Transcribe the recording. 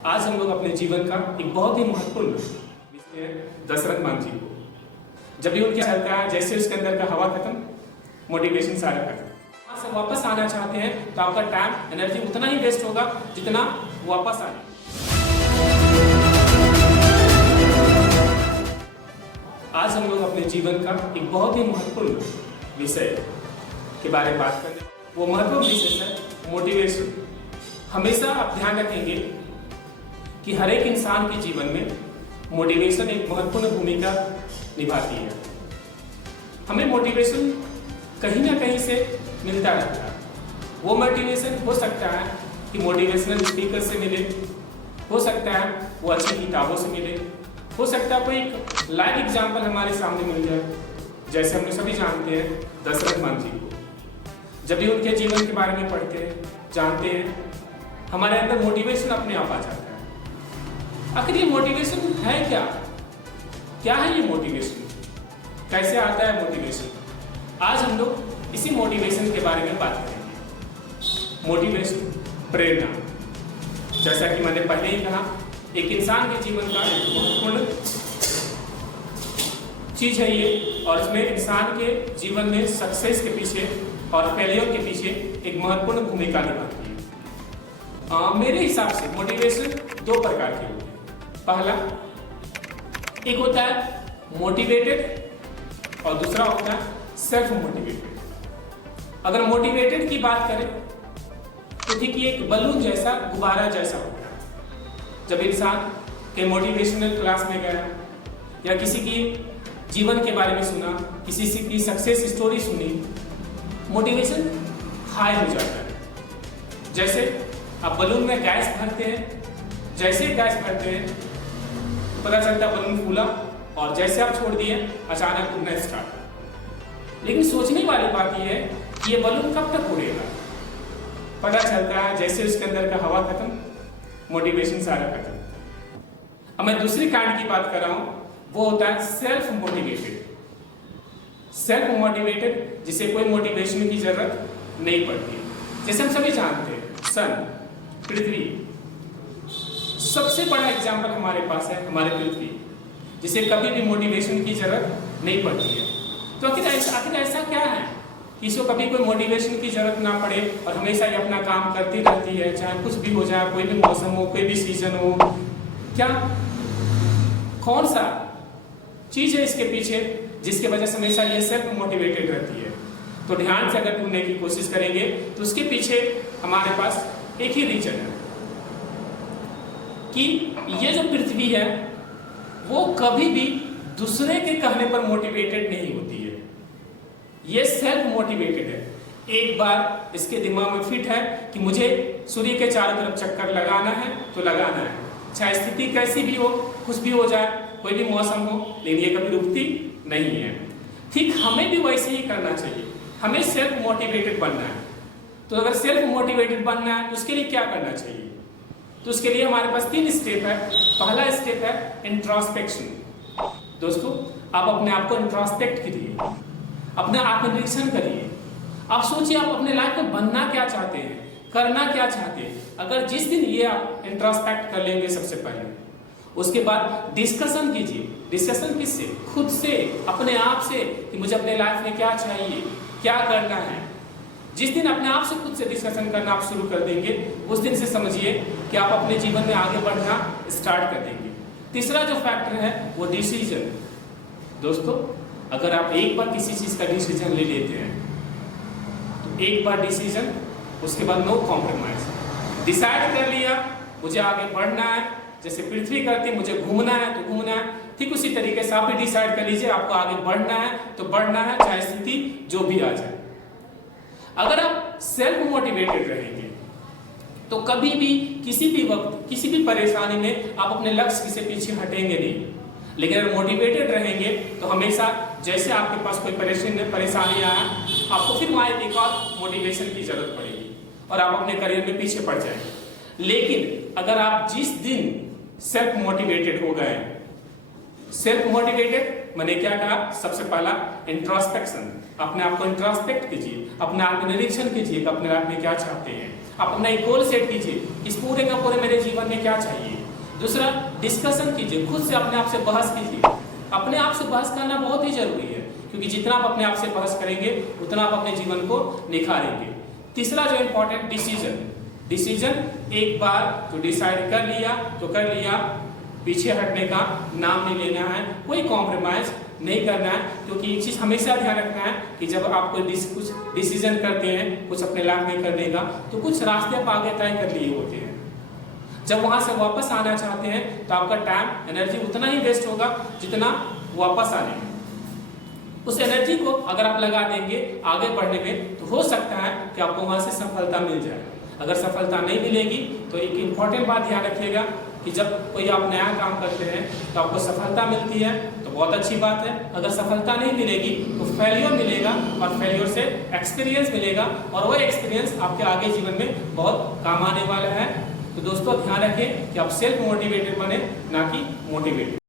आज हम लोग अपने जीवन का एक बहुत ही महत्वपूर्ण विषय है दशरथ मान जी को। जब भी उनके चलता है जैसे उसके अंदर का हवा खत्म, मोटिवेशन सारा खत्म। वहां से वापस आना चाहते हैं तो आपका टाइम एनर्जी उतना ही वेस्ट होगा जितना वापस आने। आज हम लोग अपने जीवन का एक बहुत ही महत्वपूर्ण विषय के बारे में बात करें। वो महत्वपूर्ण विषय है मोटिवेशन। हमेशा आप ध्यान रखेंगे कि हर एक इंसान के जीवन में मोटिवेशन एक महत्वपूर्ण भूमिका निभाती है। हमें मोटिवेशन कहीं ना कहीं से मिलता रहता है। वो मोटिवेशन हो सकता है कि मोटिवेशनल स्पीकर से मिले, हो सकता है वो अच्छी किताबों से मिले, हो सकता है कोई एक लाइव एग्जाम्पल हमारे सामने मिल जाए। जैसे हम सभी जानते हैं दशरथ मान जी को। जब भी उनके जीवन के बारे में पढ़ते हैं, जानते हैं, हमारे अंदर मोटिवेशन अपने आप आ जाता है। आखिर ये मोटिवेशन है क्या? क्या है ये मोटिवेशन? कैसे आता है मोटिवेशन? आज हम लोग इसी मोटिवेशन के बारे में बात करेंगे। मोटिवेशन, प्रेरणा, जैसा कि मैंने पहले ही कहा, एक इंसान के जीवन का एक महत्वपूर्ण चीज है ये, और इसमें इंसान के जीवन में सक्सेस के पीछे और फेलियर के पीछे एक महत्वपूर्ण भूमिका निभाती है। मेरे हिसाब से मोटिवेशन दो प्रकार के होते हैं। पहला एक होता है मोटिवेटेड और दूसरा होता है सेल्फ मोटिवेटेड। अगर मोटिवेटेड की बात करें तो ठीक ये एक बलून जैसा, गुब्बारा जैसा होता है। जब इंसान के मोटिवेशनल क्लास में गया या किसी की जीवन के बारे में सुना, किसी की सक्सेस स्टोरी सुनी, मोटिवेशन हाई हो जाता है। जैसे आप बलून में गैस भरते हैं, जैसे गैस भरते हैं पता चलता बलून फूला, और जैसे आप छोड़ दिए अचानक उड़ना स्टार्ट। लेकिन सोचने वाली बात यह है कि ये बलून कब तक उड़ेगा? पता चलता है जैसे उसके अंदर का हवा खत्म, मोटिवेशन सारा खत्म। अब मैं दूसरी कांड की बात कर रहा हूं, वो होता है सेल्फ मोटिवेटेड। सेल्फ मोटिवेटेड जिसे कोई मोटिवेशन की जरूरत नहीं पड़ती। जैसे हम सभी जानते हैं सन, पृथ्वी, सबसे बड़ा एग्जाम्पल हमारे पास है हमारे पृथ्वी, जिसे कभी भी मोटिवेशन की जरूरत नहीं पड़ती है। तो आखिर ऐसा क्या है कि इसको कभी कोई मोटिवेशन की जरूरत ना पड़े और हमेशा ये अपना काम करती रहती है, चाहे कुछ भी हो जाए, कोई भी मौसम हो, कोई भी सीजन हो? क्या कौन सा चीज है इसके पीछे जिसके वजह से हमेशा ये सेल्फ मोटिवेटेड रहती है? तो ध्यान से अगर ढूंढने की कोशिश करेंगे तो उसके पीछे हमारे पास एक ही रीजन है कि ये जो पृथ्वी है वो कभी भी दूसरे के कहने पर मोटिवेटेड नहीं होती है। ये सेल्फ मोटिवेटेड है। एक बार इसके दिमाग में फिट है कि मुझे सूर्य के चारों तरफ चक्कर लगाना है तो लगाना है, चाहे स्थिति कैसी भी हो, कुछ भी हो जाए, कोई भी मौसम हो, लेकिन ये कभी रुकती नहीं है। ठीक हमें भी वैसे ही करना चाहिए। हमें सेल्फ मोटिवेटेड बनना है। तो अगर सेल्फ मोटिवेटेड बनना है तो उसके लिए क्या करना चाहिए? तो उसके लिए हमारे पास 3 स्टेप है। पहला स्टेप है इंट्रोस्पेक्शन। दोस्तों, आप अपने आप को इंट्रोस्पेक्ट कीजिए, अपना आत्मनिरीक्षण करिए। आप सोचिए आप अपने लाइफ में बनना क्या चाहते हैं, करना क्या चाहते हैं। अगर जिस दिन ये आप इंट्रोस्पेक्ट कर लेंगे सबसे पहले, उसके बाद डिस्कशन कीजिए। डिस्कशन किससे? खुद से, अपने आप से, कि मुझे अपने लाइफ में क्या चाहिए, क्या करना है। जिस दिन अपने आप से खुद से डिस्कशन करना आप शुरू कर देंगे, उस दिन से समझिए कि आप अपने जीवन में आगे बढ़ना स्टार्ट कर देंगे। तीसरा जो फैक्टर है वो डिसीजन। दोस्तों, अगर आप एक बार किसी चीज का डिसीजन ले लेते हैं तो एक बार डिसीजन, उसके बाद नो कॉम्प्रोमाइज। डिसाइड कर लिया मुझे आगे बढ़ना है, जैसे पृथ्वी करती मुझे घूमना है तो घूमना है, ठीक उसी तरीके से आप भी डिसाइड कर लीजिए आपको आगे बढ़ना है तो बढ़ना है, चाहे स्थिति जो भी आ जाए। अगर आप सेल्फ मोटिवेटेड रहेंगे तो कभी भी किसी भी वक्त किसी भी परेशानी में आप अपने लक्ष्य से पीछे हटेंगे नहीं। लेकिन अगर मोटिवेटेड रहेंगे तो हमेशा जैसे आपके पास कोई परेशानी आया, आपको फिर वहां एक और मोटिवेशन की जरूरत पड़ेगी और आप अपने करियर में पीछे पड़ जाएंगे। लेकिन अगर आप जिस दिन सेल्फ मोटिवेटेड हो गए, सेल्फ मोटिवेटेड मैंने क्या कहा? सबसे पहला इंट्रोस्पेक्शन। अपने आप को इंट्रोस्पेक्ट कीजिए, अपने आप को निरीक्षण कीजिए कि अपने आप में क्या चाहते हैं, आप अपना एक गोल सेट कीजिए, इस पूरे का पूरे मेरे जीवन में क्या चाहिए। दूसरा, डिस्कशन कीजिए, खुद से अपने आप से बहस कीजिए। अपने आप से बहस करना बहुत ही जरूरी है, क्योंकि जितना आप अपने आप से बहस करेंगे उतना आप अपने जीवन को निखारेंगे। तीसरा जो इम्पोर्टेंट, डिसीजन एक बार जो डिसाइड कर लिया तो कर लिया, पीछे हटने का नाम नहीं लेना है, कोई कॉम्प्रोमाइज नहीं करना है। क्योंकि एक चीज हमेशा ध्यान रखना है कि जब आप कोई कुछ डिसीजन करते हैं, कुछ अपने लाइफ में करने का, तो कुछ रास्ते आप आगे तय कर लिए होते हैं। जब वहां से वापस आना चाहते हैं तो आपका टाइम एनर्जी उतना ही वेस्ट होगा जितना वापस आने में। उस एनर्जी को अगर आप लगा देंगे आगे बढ़ने में, तो हो सकता है कि आपको वहां से सफलता मिल जाए। अगर सफलता नहीं मिलेगी तो एक इम्पॉर्टेंट बात ध्यान रखिएगा कि जब कोई आप नया काम करते हैं तो आपको सफलता मिलती है तो बहुत अच्छी बात है। अगर सफलता नहीं मिलेगी तो फेल्योर मिलेगा, और फेल्योर से एक्सपीरियंस मिलेगा, और वो एक्सपीरियंस आपके आगे जीवन में बहुत काम आने वाला है। तो दोस्तों ध्यान रखें कि आप सेल्फ मोटिवेटेड बने, ना कि मोटिवेटेड।